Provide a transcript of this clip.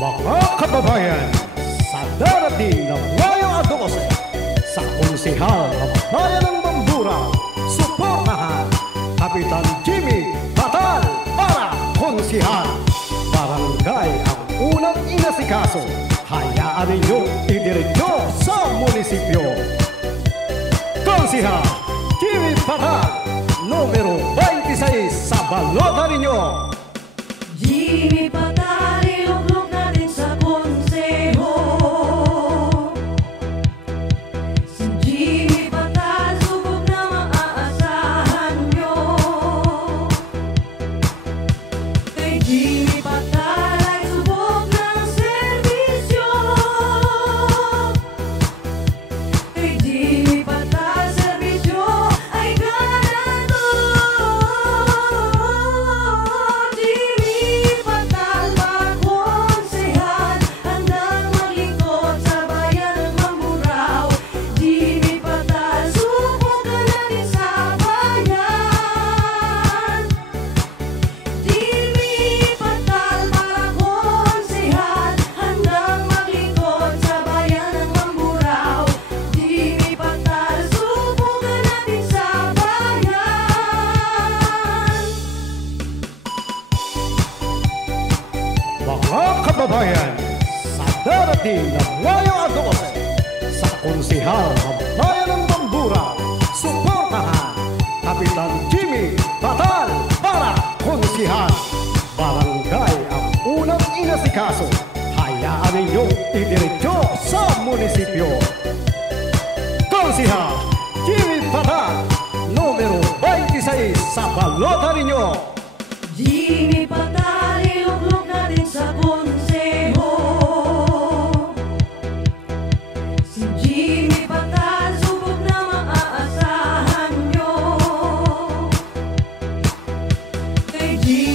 Mga kababayan, sa darating na Mayo 12, sa Konsehal ng Bayan ng Bambura, suportahan Kapitan Jimmy Batal para Konsehal. Barangay ang unang inasikaso, hayaan ninyong idiretso sa munisipyo. Konsehal Jimmy Batal, numero 26 sa balota ninyo. Jimmy Batal, iluglog natin sa konseho. Si Jimmy Batal, subok na maaasahan nyo. Kay Jimmy Batal ay subok ng serbisyo. Kay Jimmy Batal, serbisyo ay ganado. Jimmy Batal, magkonsehal, handang maglingkod sa bayan ng Mamburao. Jimmy Batal, subok ka natin sa bayan. Jimmy Batal, magkonsehal, handang maglingkod sa bayan ng Mamburao. Jimmy Batal, subok ka natin sa bayan. Mga kababayan, sa darating na Mayo 12, sa Konsehal ng Bayan ng Bambura, suportahan Kapitan Jimmy Batal para Konsehal. Barangay ang unang inasikaso, hayaan ninyong idiretso sa munisipyo. Konsehal Jimmy Batal, numero 26 sa balota ninyo. Jimmy Batal, iluglog natin sa konseho. Si Jimmy Batal, subok na maaasahan nyo. Kay Jimmy